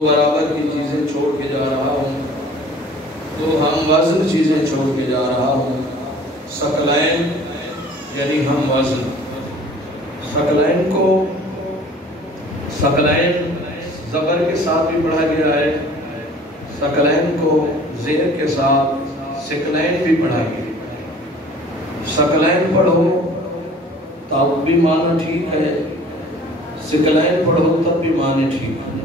برابر کی چیزیں چھوڑ کے جا رہا ہوں، تو ہم وزن چیزیں چھوڑ کے جا رہا ہوں۔ ثقلین یعنی ہم وزن، ثقلین کو ثقلین زبر کے ساتھ بھی پڑھا گیا ہے، ثقلین کو زیر کے ساتھ ثقلین بھی پڑھا گیا۔ ثقلین پڑھو تب بھی معنی ٹھیک ہے، ثقلین پڑھو تب بھی معنی ٹھیک ہے۔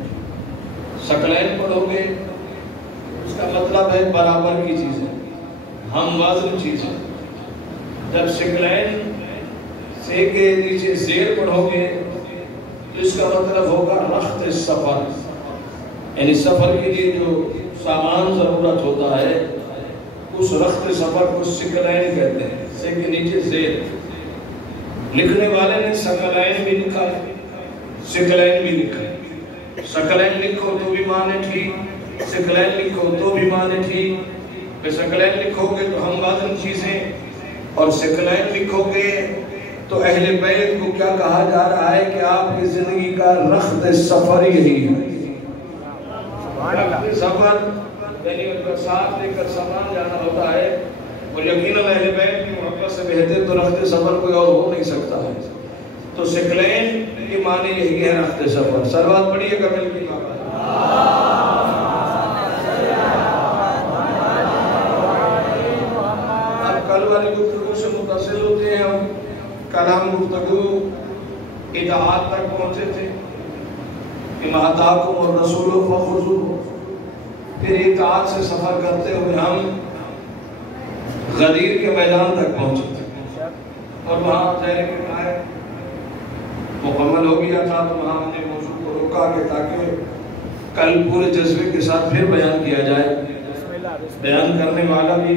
ثقلین پڑھو گے اس کا مطلب ہے برابر کی چیزیں، ہم وزن چیزیں۔ جب ثقلین سے کے نیچے زیر پڑھو گے تو اس کا مطلب ہوگا رخت سفر، یعنی سفر کے لیے جو سامان ضرورت ہوتا ہے اس رخت سفر کو ثقلین کہتے ہیں۔ سے کے نیچے زیر، لکھنے والے نے ثقلین بھی لکھا ہے، ثقلین بھی لکھا ہے۔ ثقلین لکھو تو بھی معنی ٹھیک، ثقلین لکھو تو بھی معنی ٹھیک۔ ثقلین لکھو گے تو ہم وزن چیزیں، اور ثقلین لکھو گے تو اہل بیت کو کیا کہا جا رہا ہے کہ آپ کی زندگی کا رخت سفر یہی ہے۔ رخت سفر یعنی ان کا ساتھ لے کر سامان جانا ہوتا ہے، اور یقیناً اہل بیت کی محبت سے بہتر تو رخت سفر کوئی اور ہو نہیں سکتا ہے۔ تو ثقلین کی معنی یہی ہے رخت سفر۔ سروات پڑھیے گا مل کی بابا۔ اب کل والی گفتگو سے متصل ہوتے ہیں ہم۔ کل ہم گفتگو اطاعت تک پہنچے تھے، اِمَا آتَاكُمُ الرَّسُولُ فَخُذُوهُ۔ پھر اطاعت سے سفر کرتے ہوئے ہم غدیر کے میدان تک پہنچے تھے، اور وہاں ظاہر کے آئے مکمل ہو گیا تھا، تو وہاں ہم نے موضوع کو روکا کہ تاکہ کل پورے جذبے کے ساتھ پھر بیان کیا جائے، بیان کرنے والا بھی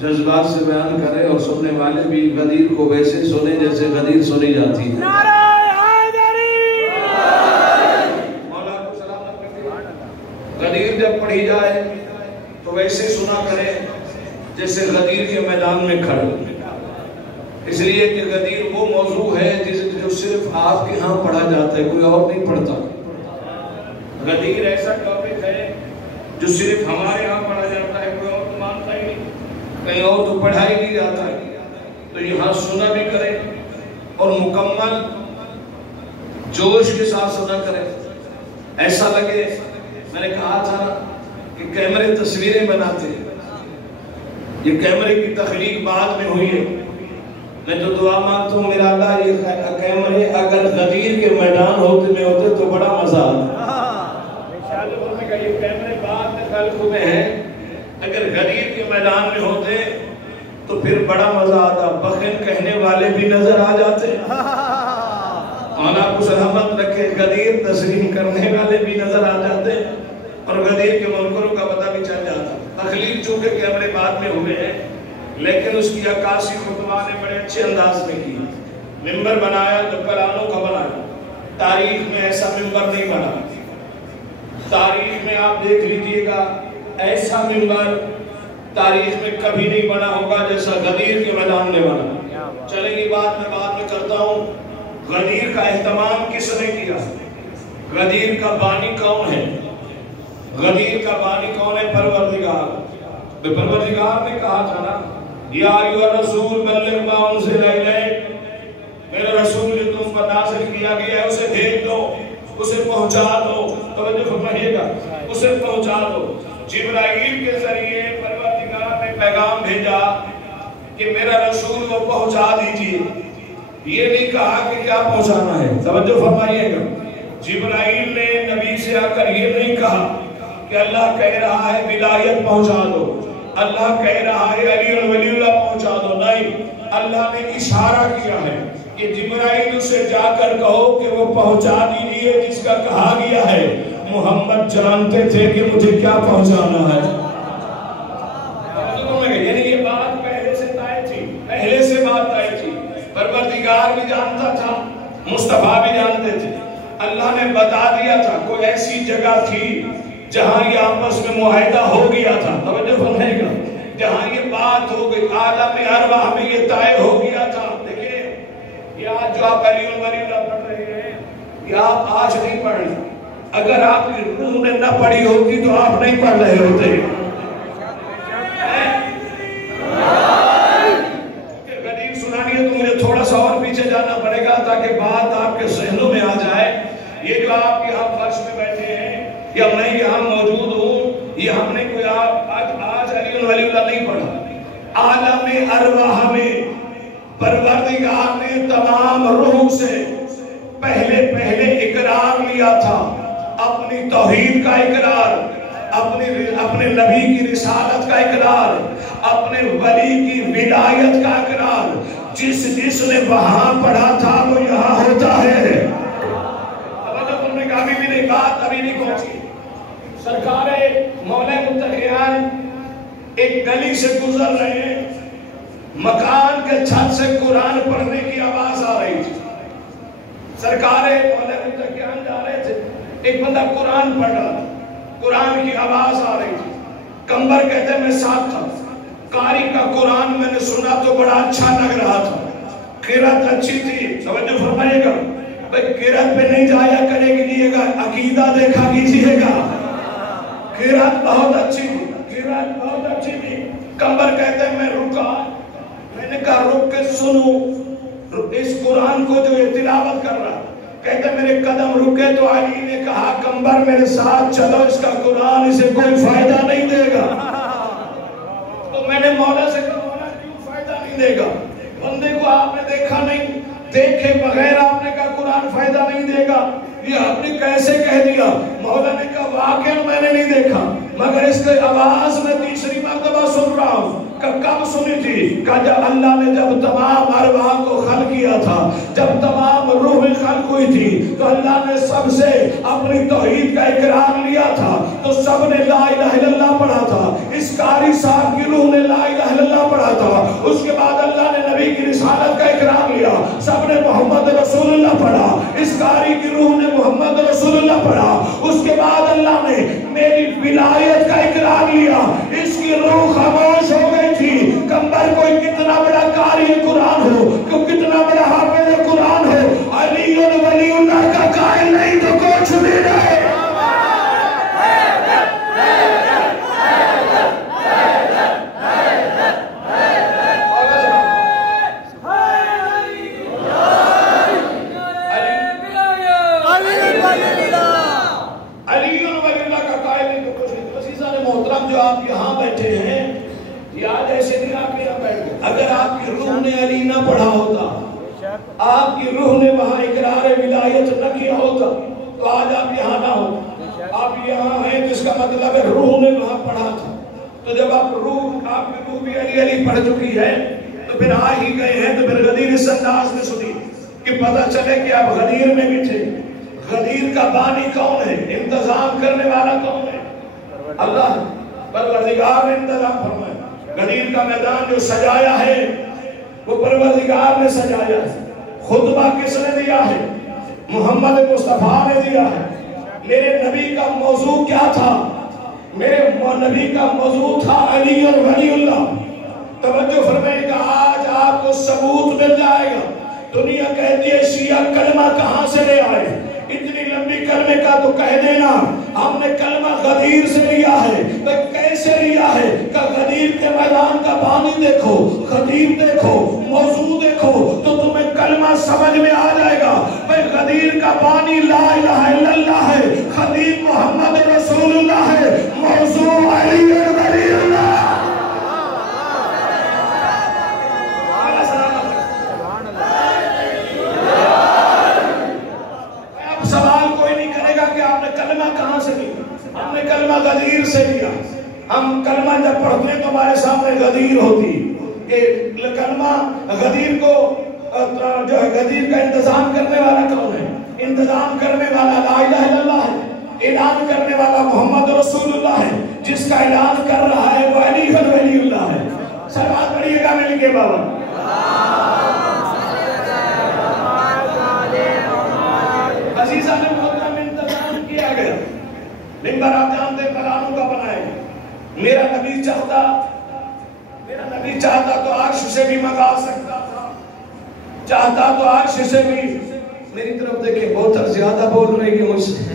جذبات سے بیان کرے اور سننے والے بھی غدیر کو ویسے سنے جیسے غدیر سنی جاتی ہے۔ نعرہ حیدری! مولا کو سلامت رکھے۔ غدیر جب پڑھی جائے تو ویسے سنا کرے جیسے غدیر کے میدان میں کھڑے، اس لیے کہ غدیر وہ موضوع ہے جو صرف آپ کے ہاں پڑھا جاتا ہے، کوئی اور نہیں پڑھتا۔ غدیر ایسا ٹاپک ہے جو صرف ہمارے ہاں پڑھا جاتا ہے، کوئی اور تو مانتا ہی نہیں، کہیں اور تو پڑھا ہی نہیں جاتا ہے۔ تو یہاں سنا بھی کرے اور مکمل جوش کے ساتھ سنا کرے، ایسا لگے۔ میں نے کہا تھا کہ کیمرے تصویریں بناتے ہیں، یہ کیمرے کی تخلیق بعد میں ہوئی ہے۔ میں تو دعا مانگتا ہوں میرا اللہ یہ کیمرے اگر غدیر کے میدان میں ہوتے تو بڑا مزہ آتا۔ یہ کیمرے بعد میں خلق ہوئے ہیں، اگر غدیر کے میدان میں ہوتے تو پھر بڑا مزہ آتا، بخن کہنے والے بھی نظر آ جاتے، مولا کو سلامت رکھے، غدیر تسلیم کرنے والے بھی نظر آ جاتے، اور غدیر کے منکروں کا پتہ بھی چل جاتا۔ تخلیق چونکہ کیمرے بعد میں ہوئے ہیں، لیکن اس کی عکاسی خطبہ نے بڑے اچھے انداز میں کی۔ ممبر بنایا تو کلانوں کا بنایا، تاریخ میں ایسا ممبر نہیں بنا۔ تاریخ میں آپ دیکھ لیجئے گا ایسا ممبر تاریخ میں کبھی نہیں بنا ہوگا جیسا غدیر کے میدان میں بنا۔ چلیں گی بات میں بعد میں کرتا ہوں۔ غدیر کا اہتمام کس نے کیا؟ غدیر کا بانی کون ہے؟ غدیر کا بانی کون ہے؟ پروردگار۔ پروردگار نے کہا تھا نا، یا ایھا الرسول بلغ ما انزل الیک، میرے رسول جو تم پر نازل کیا گیا ہے اسے بھیج دو، اسے پہنچا دو۔ توجہ فرمائیے گا، اسے پہنچا دو۔ جبرائیل کے ذریعے پروردگار نے پیغام بھیجا کہ میرا رسول کو پہنچا دیجئے، یہ نہیں کہا کہ کیا پہنچانا ہے۔ توجہ فرمائیے گا، جبرائیل نے نبی سے آ کر یہ نہیں کہا کہ اللہ کہہ رہا ہے ولایت پہنچا دو، اللہ کہہ رہا ہے علی ولی اللہ پہنچا دو، نہیں، اللہ نے اشارہ کیا ہے کہ جبرائیل سے جا کر کہو کہ وہ پہنچا دیجئے جس کا کہا گیا ہے۔ محمد جانتے تھے کہ مجھے کیا پہنچانا ہے۔ یعنی یہ بات پہلے سے طے تھی، پہلے سے بات طے تھی، پروردگار بھی جانتا تھا، مصطفیٰ بھی جانتے تھے، اللہ نے بتا دیا تھا۔ کوئی ایسی جگہ تھی جہاں یہ آپس میں معاہدہ ہو گیا تھا، توجہ فرمائے گا، جہاں یہ بات ہو گئی، عالم ارواح میں یہ طے ہو گیا تھا۔ دیکھیں یہ آج جو آپ علی ولی اللہ پڑھ رہے ہیں، یہ آپ آج نہیں پڑھ رہے، اگر آپ کی روح نے نہ پڑھی ہوتی تو آپ نہیں پڑھ رہے ہوتے. غدیر سنانی ہے تو مجھے تھوڑا سا اور پیچھے جانا پڑے گا تاکہ بات آپ کے ذہنوں میں آ جائے. یہ جو آپ یہاں فرش میں بیٹھے ہیں یا میں یہاں موجود ہوں, یہ ہم نے کوئی آج علی ولی اللہ نہیں پڑھا. عالم ارواح میں پروردگار نے تمام روح سے پہلے اقرار لیا تھا, اپنی توحید کا اقرار, اپنے نبی کی رسالت کا اقرار, اپنے ولی کی ولایت کا اقرار. جس نے وہاں پڑھا تھا وہ یہاں ہوتا ہے. تم نے کہا بھی نہیں, بات ابھی نہیں پہنچی. سرکار مولا متقیان ایک گلی سے گزر رہے ہیں, مکان کے چھت سے قرآن پڑھنے کی آواز آ رہی تھی. سرکار مولا متقیان جا رہے تھے, ایک بندہ قرآن پڑھ رہا تھا, قرآن کی آواز آ رہی تھی. کمبر کہتے میں ساتھ تھا. قاری کا قرآن میں نے سنا تو بڑا اچھا لگ رہا تھا, قرأت اچھی تھی. توجہ فرمائیے گا, بھئی قرأت پہ نہیں جایا کرے گیجئے گا, عقیدہ دیکھا کیجئے گا. قرأت بہت اچھی تھی, قرأت بہت اچھی تھی. کمبر کہتے میں رکا, میں نے کہا رک کے سنو اس قرآن کو جو یہ تلاوت کر رہا. کہتے میرے قدم رکے تو علی نے کہا کمبر میرے ساتھ چلو, اس کا قرآن اسے کوئی فائدہ نہیں دے گا. تو میں نے مولا سے کہا مولا کیوں فائدہ نہیں دے گا؟ بندے کو آپ نے دیکھا نہیں, دیکھے بغیر آپ نے کہا قرآن فائدہ نہیں دے گا, یہ آپ نے کیسے کہہ دیا؟ مولا نے کہا واقعا میں نے نہیں دیکھا, مگر اس کے آواز میں تیسری مرتبہ سن رہا ہوں. کب سنی تھی؟ کہ جب اللہ نے جب تمام ارواح کو خلق کیا تھا, جب تمام روح خلق ہوئی تھی تو اللہ نے سب سے اپنی توحید کا اقرار لیا تھا, تو سب نے لا الہ الا اللہ پڑھا تھا. اس قاری صاحب کی روح نے لا الہ الا اللہ پڑھا تھا. اس کے بعد اللہ نے نبی کی رسالت کا اقرار لیا, سب نے محمد رسول اللہ پڑھا. اس قاری کی روح نے محمد رسول اللہ پڑھا. اس کے بعد اللہ نے میری ولایت کا اقرار لیا. اس کی روح خاموش ہو گئی تھی. کمبر کوئی کتنا بڑا قاری قرآن ہو, کوئی کتنا بڑا حافظ قرآن ہو, علی ولی اللہ کا قائل نہیں تو کچھ بھی نہیں. جو آپ یہاں بیٹھے ہیں, یاد ایسے نہیں آپ یہاں بیٹھ گئے. اگر آپ کی روح نے علی نہ پڑھا ہوتا, آپ کی روح نے وہاں اقرار ولایت نہ کیا ہوتا, تو آج آپ یہاں نہ ہوتے. آپ یہاں ہیں جس کا مطلب ہے روح نے وہاں پڑھا تھا. تو جب آپ کی روح بھی علی علی پڑھ چکی ہے تو پھر آ ہی گئے ہیں, تو پھر غدیر اس انداز میں سنی کہ پتہ چلے کہ آپ غدیر میں بھی تھے. غدیر کا بانی کون ہے, انتظام کرنے والا کون ہے؟ اللہ. پروردگار نے انتظام فرمایا. غدیر کا میدان جو سجایا ہے وہ پروردگار نے سجایا ہے. خطبہ کس نے دیا ہے؟ محمد مصطفیٰ نے دیا ہے. میرے نبی کا موضوع کیا تھا؟ میرے نبی کا موضوع تھا علی اور ولی اللہ. توجہ فرمائے گا, آج آپ کو ثبوت مل جائے گا. دنیا کہتی ہے شیعہ کلمہ کہاں سے لے آئے, اتنی لمبی کلمے کا تو کہہ دینا ہم نے کلمہ غدیر سے لیا ہے. کیسے لیا ہے؟ کہ غدیر کے میدان کا پانی دیکھو, غدیر دیکھو, موضوع دیکھو, تو تمہیں کلمہ سمجھ میں آ جائے گا. بھئی غدیر کا پانی لا الہ الا اللہ ہے, غدیر محمد رسول اللہ ہے, موضوع علی ولی اللہ. کہاں سے لیا؟ ہم نے کلمہ غدیر سے لیا. ہم کلمہ جب پڑھتے ہیں تو ہمارے سامنے غدیر ہوتی کہ کلمہ غدیر کو جو ہے غدیر کا انتظام کرنے والا کون ہے؟ انتظام کرنے والا لا الہ الا اللہ ہے, اعلان کرنے والا محمد رسول اللہ ہے. جس کا اعلان کر رہا ہے وہ علی ولی اللہ ہے. سب بات پڑھیے گا مل کے بابا. عزیزہ نے ممبر آپ جانتے قرآنوں کا بنائے. میرا نبی چاہتا تو عرش سے بھی منگا سکتا تھا, چاہتا تو عرش سے بھی. میری طرف دیکھیں, بہت زیادہ بول رہی ہے مجھ سے.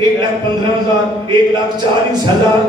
1,15,000, 1,40,000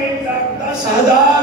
1,10,000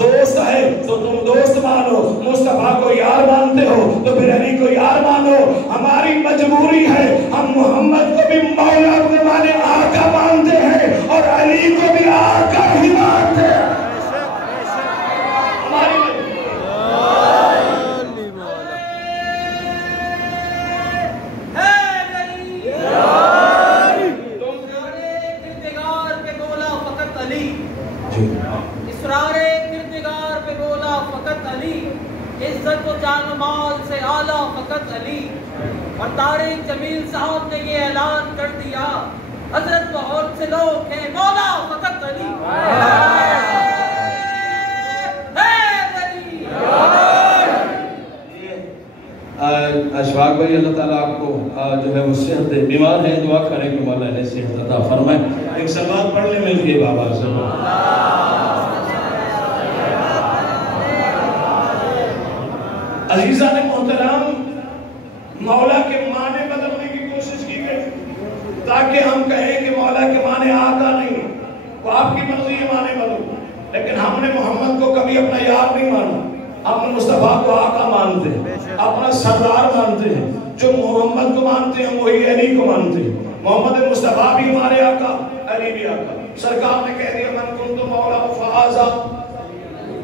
دوست ہے تو تم دوست مانو، مصطفیٰ کو یار مانتے ہو تو پھر علی کو یار مانو۔ ہماری مجبوری ہے، ہم محمد کو بھی مولا کے معنی آقا مانتے ہیں اور علی کو بھی آقا ہی مانتے ہیں۔ اسرار کردگار پہ بولا فقط علی، عزت و جان و مال سے اعلیٰ فقط علی۔ اور طارق جمیل صاحب نے یہ اعلان کر دیا، حضرت بہت سے لوگ ہیں مولا فقط علی۔ اشفاق بھائی اللہ تعالیٰ آپ کو جو ہے وہ صحت دے، بیمار ہیں دعا کریں کہ مولا انہیں صحت عطا فرمائے۔ ایک سلوات پڑھ لیں مل کے بابا سے۔ عزیزان محترم، مولا کے معنی بدلنے کی کوشش کی گئی تاکہ ہم کہیں کہ مولا کے معنی آقا نہیں، وہ آپ کی مرضی ہے معنی بدلو، لیکن ہم نے محمد کو کبھی اپنا یار نہیں مانا، ہم نے مصطفیٰ کو آقا مانتے ہیں، اپنا سردار مانتے ہیں۔ جو محمد کو مانتے ہیں وہی علی کو مانتے ہیں۔ محمد مصطفیٰ بھی ہمارے آقا، علی بھی آقا۔ سرکار نے کہہ دیا من کنت مولا فہذا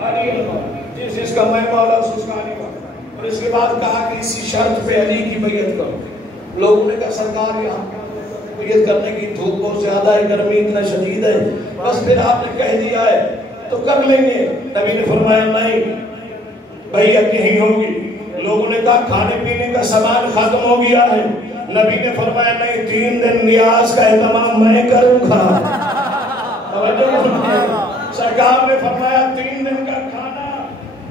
علی، جس کا میں مولا اس کا علی مولا۔ اور اس کے بعد کہا کہ اسی شرط پہ علی کی بیعت کرو۔ لوگوں نے کہا سرکار یہاں بیعت کرنے کی دھوپ بہت زیادہ ہے، گرمی اتنا شدید ہے، بس پھر آپ نے کہہ دیا ہے تو کر لیں گے۔ نبی نے فرمایا نہیں، بیعت نہیں ہوگی۔ لوگوں نے کہا کھانے پینے کا سامان ختم ہو گیا ہے، نبی نے فرمایا نہیں، 3 دن نیاز کا اہتمام میں کروں گا۔ سرکار نے فرمایا 3 دن کا کھانا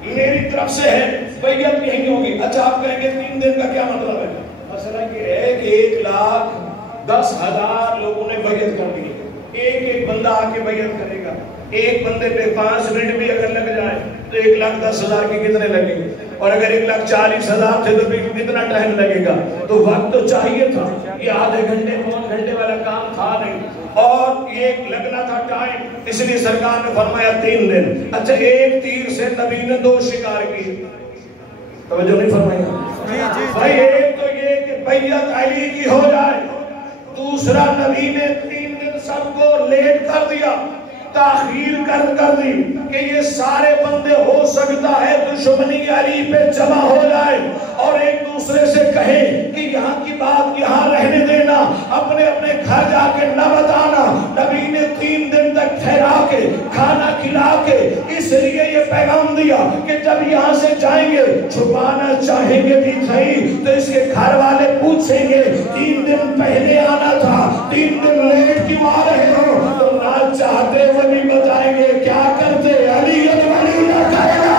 میری طرف سے ہے، بیعت نہیں ہوگی۔ اچھا آپ کہیں گے 3 دن کا کیا مطلب ہے؟ مسئلہ یہ ہے کہ 1,10,000 لوگوں نے بیعت کر دی، ایک بندہ آ کے بیعت کرے گا، ایک بندے پہ 5 منٹ بھی اگر لگ جائے تو 1,10,000 کے کتنے لگیں گے؟ اور اگر 1,40,000 تھے تو بھی کتنا ٹائم لگے گا؟ تو وقت تو چاہیے تھا، یہ آدھے گھنٹے 3 گھنٹے والا کام تھا نہیں، اور یہ لگنا تھا ٹائم، اس لیے سرکار نے فرمایا 3 دن۔ اچھا ایک تیر سے نبی نے 2 شکار کی، توجہ نہیں فرمایا بھائی؟ ایک تو یہ کہ بیعت علی کی ہو جائے، دوسرا نبی نے 3 دن سب کو لیٹ کر دیا، تاخیر کر دی کہ یہ سارے بندے ہو سکتا ہے دشمنی علی پہ جمع ہو جائے اور ایک دوسرے سے کہیں کہ یہاں کی بات یہاں رہنے دینا، اپنے اپنے گھر جا کے نہ بتانا۔ نبی نے 3 دن تک ٹھہرا کے کھانا کھلا کے اس لیے یہ پیغام دیا کہ جب یہاں سے جائیں گے چھپانا چاہیں گے بھی صحیح تو اس کے گھر والے پوچھیں گے 3 دن پہلے آنا تھا، 3 دن لیٹ کیوں آ رہے ہو؟ تو نہ چاہتے وہ بھی بتائیں گے کیا کرتے علی ولی نہ کرنا۔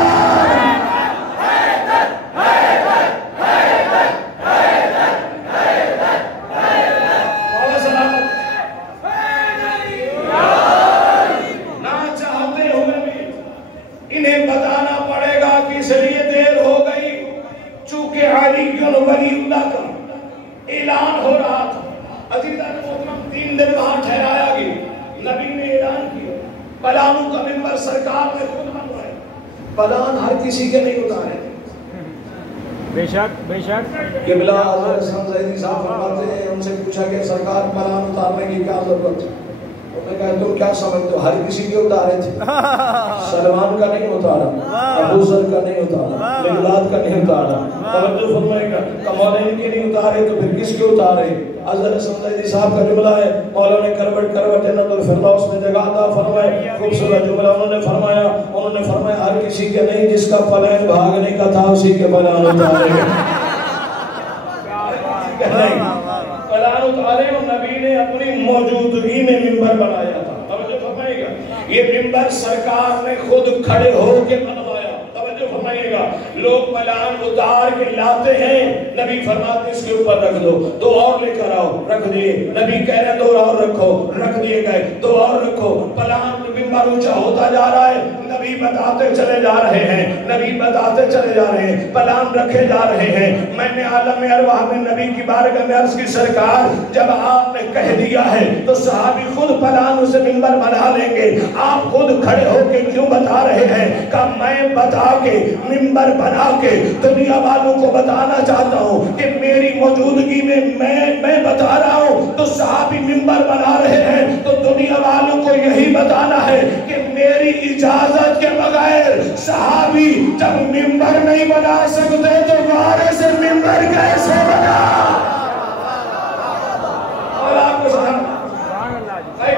نہ چاہتے ہوئے بھی انہیں بتانا پڑے گا کہ اس لیے دیر ہو گئی چونکہ علی ولی اللہ کا اعلان ہو رہا تھا۔ عزیزان محترم 3 دن وہاں ٹھہرایا گیا، نبی نے اعلان کیا، پلانوں کا منبر سرکار نے خود بنوایا، پلان ہر کسی کے نہیں اتارے۔ بے شک بے شک قبلہ حضرت حسن زیدی صاحب فرماتے ہیں، ان سے پوچھا کہ سرکار پلان اتارنے کی کیا ضرورت ہے؟ انہوں نے کہا تم کیا سمجھتے ہو؟ ہر کسی کے اتارے تھے، سلمان کا نہیں اتارا، ابو ذر کا نہیں اتارا، مقداد کا نہیں اتارا، توجہ فرمائے گا، کمالین کے نہیں اتارے تو پھر کس کے اتارے؟ حضرت حسن زیدی صاحب کا جملہ ہے، مولا نے کروٹ جنت الفردوس میں جگہ عطا فرمائے، خوبصورت جملہ انہوں نے فرمایا ہر کسی کے نہیں، جس کا پلان بھاگنے کا تھا اسی کے پلان اتارے۔ پلان اتارے اور نبی نے اپنی موجودگی میں منبر بنایا تھا، توجہ فرمائے گا، یہ منبر سرکار نے خود کھڑے ہو کے بنوایا، توجہ فرمائیے گا۔ لوگ پلان اتار کے لاتے ہیں، نبی فرماتے اس کے اوپر رکھ دو، 2 اور لے کر آؤ، رکھ دیے، نبی کہہ رہے 2 اور رکھو، رکھ دیے گئے، 2 اور رکھو۔ رکھو. پلان منبر اونچا ہوتا جا رہا ہے, نبی بتاتے چلے جا رہے ہیں, نبی بتاتے چلے جا رہے ہیں, پلان رکھے جا رہے ہیں. میں نے عالم ارواح میں نبی کی بارگاہ میں عرض کی سرکار جب آپ نے کہہ دیا ہے تو صحابی خود پلان سے منبر بنا لیں گے. آپ خود کھڑے ہو کے کیوں بتا رہے ہیں؟ کہ میں بتا کے منبر بنا کے دنیا والوں کو بتانا چاہتا ہوں کہ میری موجودگی میں میں بتا رہا ہوں. تو صحابی منبر بنا رہے ہیں تو دنیا والوں کو یہی بتانا ہے کہ میری اجازت کے بغیر صحابی جب منبر نہیں بنا سکتے تو وارے سے منبر کیسے بنا؟ اور آپ کو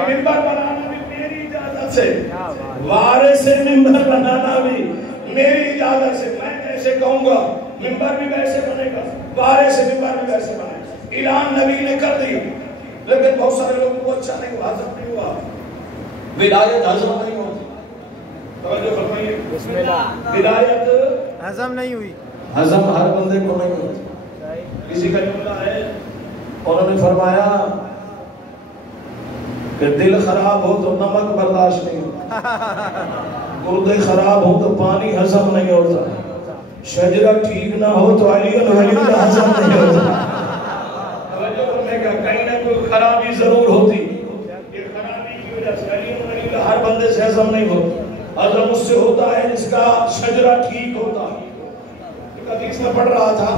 منبر بنانا بھی میری اجازت سے, وارے سے منبر بنانا بھی میری اجازت سے. میں کیسے کہوں گا منبر بھی کیسے بنے گا, وارے سے منبر بھی کیسے بنے گا؟ اعلان نبی نے کر دیا, لیکن بہت سارے لوگوں کو اچھا نہیں ہوا, ہضم نہیں ہوا, ولایت ہضم نہیں ہوتی. توجہ فرمائیے, بسم اللہ. ولایت ہضم نہیں ہوئی, ہضم ہر بندے کو نہیں ہوتی. کسی کا جملہ ہے, انہوں نے فرمایا کہ دل خراب ہو تو نمک برداشت نہیں ہوتا, گردے خراب ہو تو پانی ہضم نہیں ہوتا, شجرہ ٹھیک نہ ہو تو علی الولی کا ہضم نہیں ہوتا. کہیں نہ کوئی خرابی ضرور ہوتی, یہ خرابی کی وجہ سے علی الولی کا ہر بندے سے ہضم نہیں ہوتا. ہضم اس سے ہوتا ہے جس کا شجرہ ٹھیک ہوتا ہے. ایک حدیث میں پڑھ رہا تھا,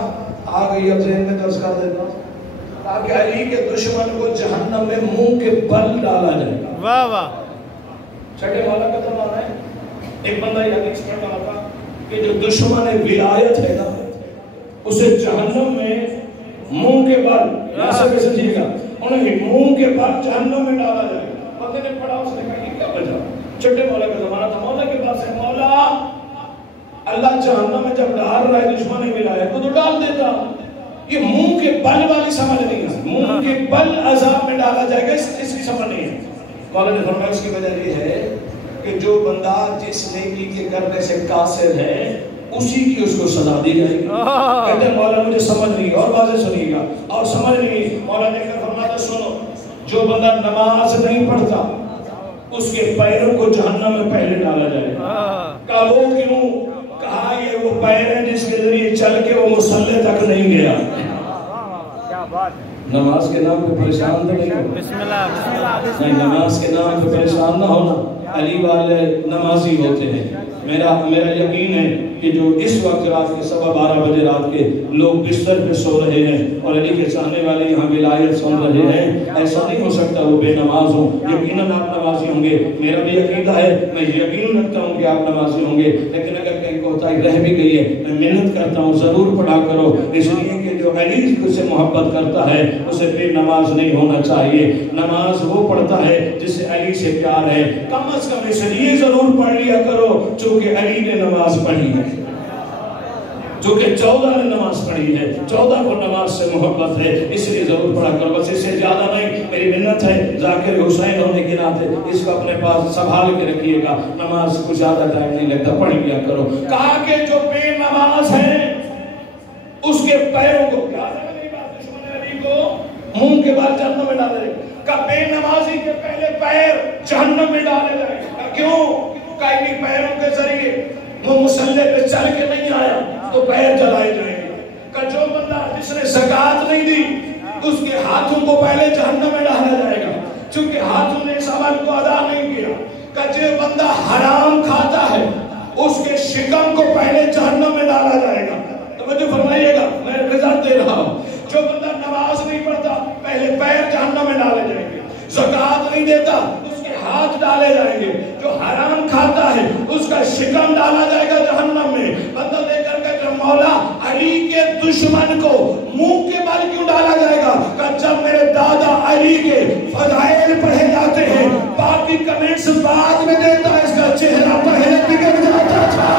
آ گئی اب ذہن میں درس کر دیتا ہوں, تاکہ علی کے دشمن کو جہنم میں منہ کے بل ڈالا جائے. واہ واہ. چھٹے والا کا ترجمہ ہے, ایک بندہ یہ حدیث پڑھ رہا تھا کہ جو دشمن ولایت ہے نا اسے جہنم میں منہ کے بل, ایسا کیسے سمجھیے گا, انہیں منہ کے بل جہنم میں ڈالا جائے. بندے نے پڑھا, اس نے کہا یہ کیا وجہ؟ چھٹے مولا کا زمانہ تھا, مولا کے پاس ہے, مولا اللہ جہنم میں جب ڈال رہا ہے دشمن ولایت کو تو ڈال دیتا, یہ منہ کے بل والی سمجھ نہیں ہے, منہ کے بل عذاب میں ڈالا جائے گا, اس کی سمجھ نہیں ہے. مولا نے فرمایا اس کی وجہ یہ ہے کہ جو بندہ جس نیکی کے کرنے سے قاصر ہے اسی کی اس کو سزا دی جائے گی. کہتے ہیں مولا مجھے سمجھ نہیں, اور واضح سنیے گا, اور سمجھ نہیں. مولا نے کہا فرماتا سنو, جو بندہ نماز نہیں پڑھتا اس کے پیروں کو جہنم میں پہلے ڈالا جائے گا. کہا وہ کیوں؟ کہا یہ وہ پیر ہیں جس کے ذریعے چل کے وہ مصلی تک نہیں گیا. کیا بات, نماز کے نام پہ پریشان تو نہیں ہو, بسم اللہ, بسم اللہ. نہیں, نماز کے نام پہ پریشان نہ ہونا. علی والے نمازی ہوتے ہیں. میرا یقین ہے کہ جو اس وقت رات کے 12:15 بجے رات کے لوگ بستر پہ سو رہے ہیں اور علی کے چاہنے والے یہاں ولایت سن رہے ہیں, ایسا نہیں ہو سکتا وہ بے نماز ہوں. یقیناً آپ نمازی ہوں گے, میرا بھی عقیدہ ہے, میں یقین رکھتا ہوں کہ آپ نمازی ہوں گے. لیکن اگر کہیں کوتاہی رہ بھی گئی ہے, میں محنت کرتا ہوں ضرور پڑھا کرو, اس لیے کہ جو علی سے محبت کرتا ہے اسے بے نماز نہیں ہونا چاہیے. نماز وہ پڑھتا ہے جس سے علی سے پیار ہے. کم از کم اس لیے ضرور پڑھ لیا کرو چونکہ علی نے نماز پڑھی ہے, چونکہ 14 نے نماز پڑھی ہے, 14 کو نماز سے محبت ہے, اس لیے ضرور پڑھا کرو. بس اس سے زیادہ نہیں, میری منت ہے, ذاکر حسین ہونے کے ناطے اس کو اپنے پاس سنبھال کے رکھیے گا. نماز کو زیادہ ٹائم نہیں لگتا, پڑھ لیا کرو. کہا کہ جو بے نماز ہے اس کے پیروں کو, کیا دشمن علی کو منہ کے بعد جہنم میں ڈالے. کہ بے نمازی کے پہلے پیر جہنم میں ڈالے جائے. کیوں؟ کہ انہی پیروں کے ذریعے وہ مصلی پہ چل کے نہیں آیا تو پیر جلائے جائیں گے. کہ جو بندہ جس نے زکوٰۃ نہیں دی اس کے ہاتھوں کو پہلے جہنم میں ڈالا جائے گا چونکہ ہاتھوں نے اس عمل کو ادا نہیں کیا. کہ جو بندہ حرام کھاتا ہے اس کے شکم کو پہلے جہنم میں ڈالا جائے گا. توجہ فرمائیے گا, میں رضایت دے رہا ہوں. جو بندہ نماز نہیں پڑھتا پہلے پیر جہنم میں ڈالے جائیں گے. زکوٰۃ نہیں دیتا اس کے ہاتھ ڈالے جائیں گے. جو حرام کھاتا ہے اس کا شکم ڈالا جائے گا جہنم میں. بندہ لے کر کے جو مولا علی کے دشمن کو منہ کے بل کیوں ڈالا جائے گا؟ کہ جب میرے دادا علی کے فضائل پڑھے جاتے ہیں باقی کمنٹس بعد میں دیتا ہے, اس کا چہرہ پہلے بگڑ جاتا تھا.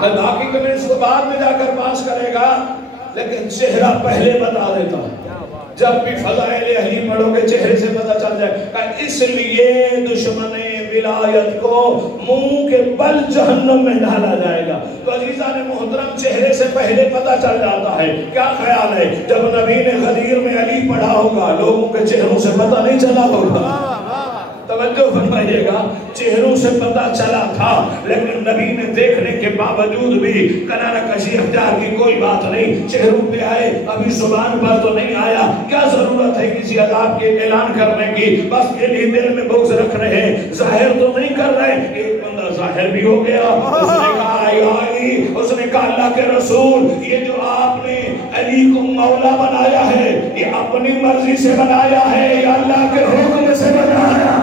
باقی کمنٹس کو بعد میں جا کر پاس کرے گا، لیکن چہرہ پہلے بتا دیتا ہے۔ جب بھی فضائل اہلی پڑھو گے چہرے سے پتہ چل جائے کہ اس لیے دشمن ولایت کو منہ کے بل جہنم میں ڈالا جائے گا۔ تو عزیزان محترم چہرے سے پہلے پتہ چل جاتا ہے۔ کیا خیال ہے جب نبی نے غدیر میں علی پڑھا ہوگا لوگوں کے چہروں سے پتہ نہیں چلا ہوگا؟ توجہ فرمائیے گا، چہروں سے پتہ چلا تھا، لیکن نبی نے دیکھنے کے باوجود بھی کنارہ کشی اختیار کی کوئی بات نہیں، چہروں پہ آئے، ابھی زبان پر تو نہیں آیا، کیا ضرورت ہے کسی عذاب کے اعلان کرنے کی؟ بس یہ بھی دل میں بغض رکھ رہے ہیں، ظاہر تو نہیں کر رہے۔ ایک بندہ ظاہر بھی ہو گیا، اس نے کہا اے علی، اس نے کہا اللہ کے رسول، یہ جو آپ نے علی کو مولا بنایا ہے یہ اپنی مرضی سے بنایا ہے یا اللہ کے حکم سے بنایا؟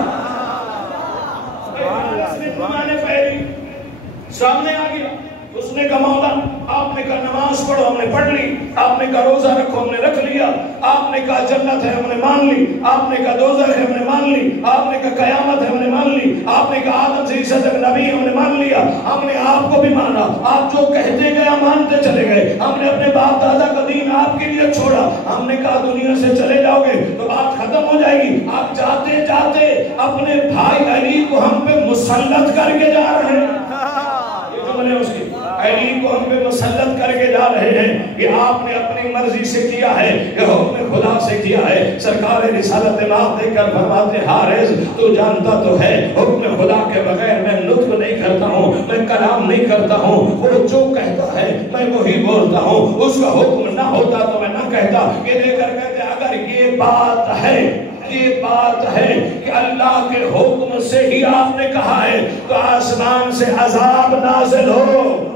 سامنے آ گیا، اس نے کہا مولا، آپ نے کہا نماز پڑھو، ہم نے پڑھ لی، آپ نے کہا روزہ رکھو، ہم نے رکھ لیا، آپ نے کہا جنت ہے، ہم نے مان لی، آپ نے کہا دوزخ ہے، ہم نے مان لی، آپ نے کہا قیامت ہے، ہم نے مان لی، آپ نے کہا آدم سے عیسیٰ تک نبی ہم نے مان لیا، ہم نے آپ کو بھی مانا، آپ جو کہتے گئے مانتے چلے گئے، ہم نے اپنے باپ دادا کا دین آپ کے لیے چھوڑا، ہم نے کہا دنیا سے چلے جاؤ گے تو بات ختم ہو جائے گی، آپ جاتے جاتے اپنے بھائی علی کو ہم پہ مسلط کر کے جا رہے ہیں، علی کو ہم پہ مسلط کر کے جا رہے ہیں، یہ آپ نے اپنی مرضی سے کیا ہے، یہ حکم خدا سے کیا ہے۔ سرکار رسالت نام دے کر فرماتے حارث تو جانتا تو ہے حکم خدا کے بغیر میں نطق نہیں کرتا ہوں، میں کلام نہیں کرتا ہوں، وہ جو کہتا ہے میں وہی بولتا ہوں، اس کا حکم نہ ہوتا تو میں نہ کہتا۔ یہ دے کر کہتے اگر یہ بات ہے، یہ بات ہے کہ اللہ کے حکم سے ہی آپ نے کہا ہے تو آسمان سے عذاب نازل ہو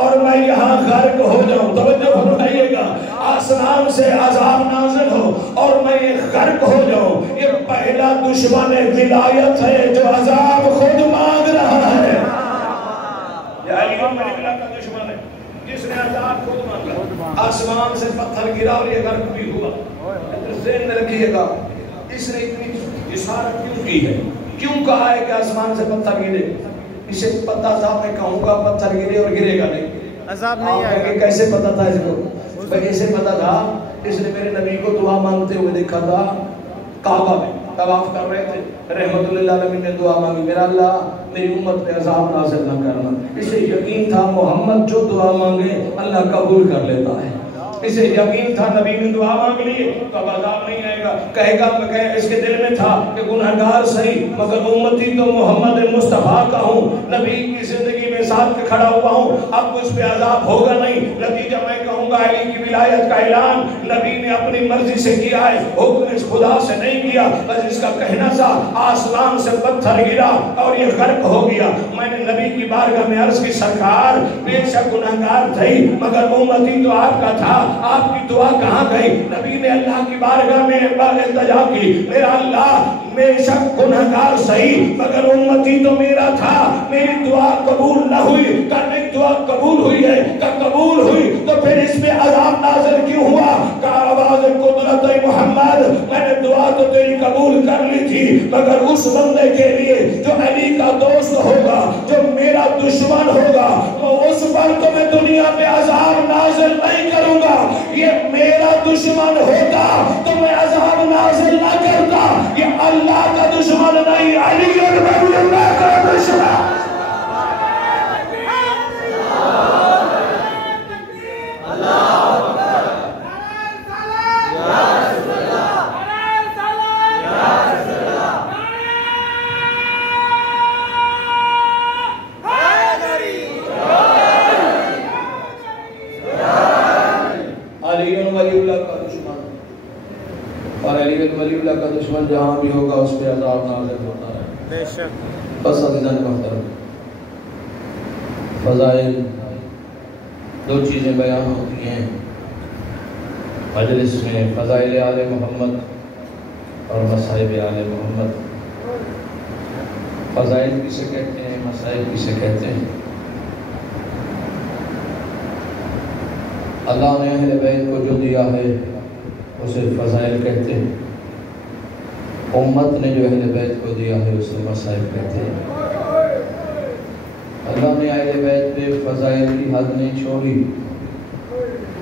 اور میں یہاں غرق ہو جاؤں، توجہ فرمائیے گا، آسمان سے عذاب نازل ہو اور میں غرق ہو جاؤں، یہ پہلا دشمن ولایت ہے جو عذاب خود مانگ رہا ہے۔ یہ علی بن ابی طالب کا دشمن ہے جس نے عذاب خود مانگا، آسمان سے پتھر گرا اور یہ غرق بھی ہوا۔ ذہن میں رکھیے گا اس نے اتنی اشارت کیوں کی ہے، کیوں کہا ہے کہ آسمان سے پتھر گرے؟ اسے پتہ تھا میں کہوں گا پتھر گرے اور گرے گا نہیں، عذاب نہیں آئے گا۔ کیسے پتہ تھا اس کو؟ بھائی اسے پتہ تھا، اس نے میرے نبی کو دعا مانگتے ہوئے دیکھا تھا، کعبہ میں طواف کر رہے تھے، رحمت اللہ علیہ نے دعا مانگی میرا اللہ میری امت پہ عذاب نازل نہ کرنا۔ اسے یقین تھا محمد جو دعا مانگے اللہ قبول کر لیتا ہے، اسے یقین تھا نبی نے دعا مانگ لی تو اب عذاب نہیں آئے گا، کہے گا اس کے دل میں تھا کہ گناہگار صحیح مگر امتی تو محمد مصطفیٰ کا ہوں، نبی کی زندگی میں ساتھ کے کھڑا ہوا ہوں، اب اس پہ عذاب ہوگا نہیں، نتیجہ میں کہوں گا علی کی ولایت کا اعلان نبی نے اپنی مرضی سے کیا ہے، حکم اس خدا سے نہیں کیا، بس اس کا کہنا تھا آسمان سے پتھر گرا اور یہ غرق ہو گیا۔ میں نے نبی کی بارگاہ میں عرض کی سرکار بے شک گناہگار تھی مگر امتی تو آپ کا تھا، آپ کی دعا کہاں گئی؟ نبی نے اللہ کی بارگاہ میں التجا کی، میرا اللہ بے شک گناہگار صحیح مگر امتی تو میرا تھا، میری دعا قبول نہ ہوئی، کہ میری دعا قبول ہوئی ہے، کہ قبول ہوئی تو پھر اس میں عذاب نازل کیوں ہوا؟ کہ آواز قدرت محمد میں نے دعا تو تیری قبول کر لی تھی مگر اس بندے کے لیے جو علی کا دوست ہوگا، جو میرا دشمن ہوگا، تو اس پر تو میں دنیا پہ عذاب نازل نہیں کروں گا، یہ میرا دشمن ہوتا تو میں عذاب نازل نہ کرتا، یہ اللہ کا دشمن نہیں علی بن اللہ کا دشمن۔ ولی اللہ کا دشمن جہاں بھی ہوگا اس پہ عذاب نازل ہوتا ہے۔ بے شک۔ بس عزیزان محترم، فضائل دو چیزیں بیان ہوتی ہیں مجلس میں، فضائل آل محمد اور مصائب آل محمد۔ فضائل کسے کہتے ہیں، مصائب کسے کہتے ہیں؟ اللہ نے اہل بیت کو جو دیا ہے اسے فضائل کہتے ہیں، امت نے جو اہل بیت کو دیا ہے اسے مصائب کہتے ہیں۔ اللہ نے اہل بیت پہ فضائل کی حد نہیں چھوڑی،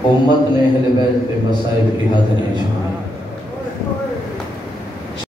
امت نے اہل بیت پہ مصائب کی حد نہیں چھوڑی۔